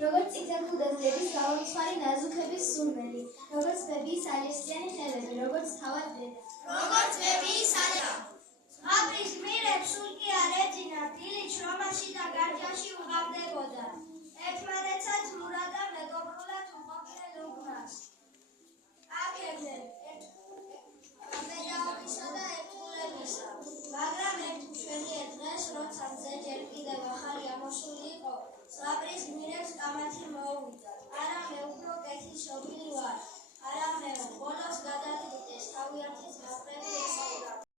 როგორც წითელ-ქუდანლების გამომცხვარი ნაზუქების სურნელი, როგორც ბებიის ალისიანი ხელები, როგორც თავად დედა. როგორც ბებიის ზღაპრის გმირებს სულ კი არ ეძინათ, დილით შრომაში და გარჯაში უღამდებოდა. ერთმანეთსაც მურა და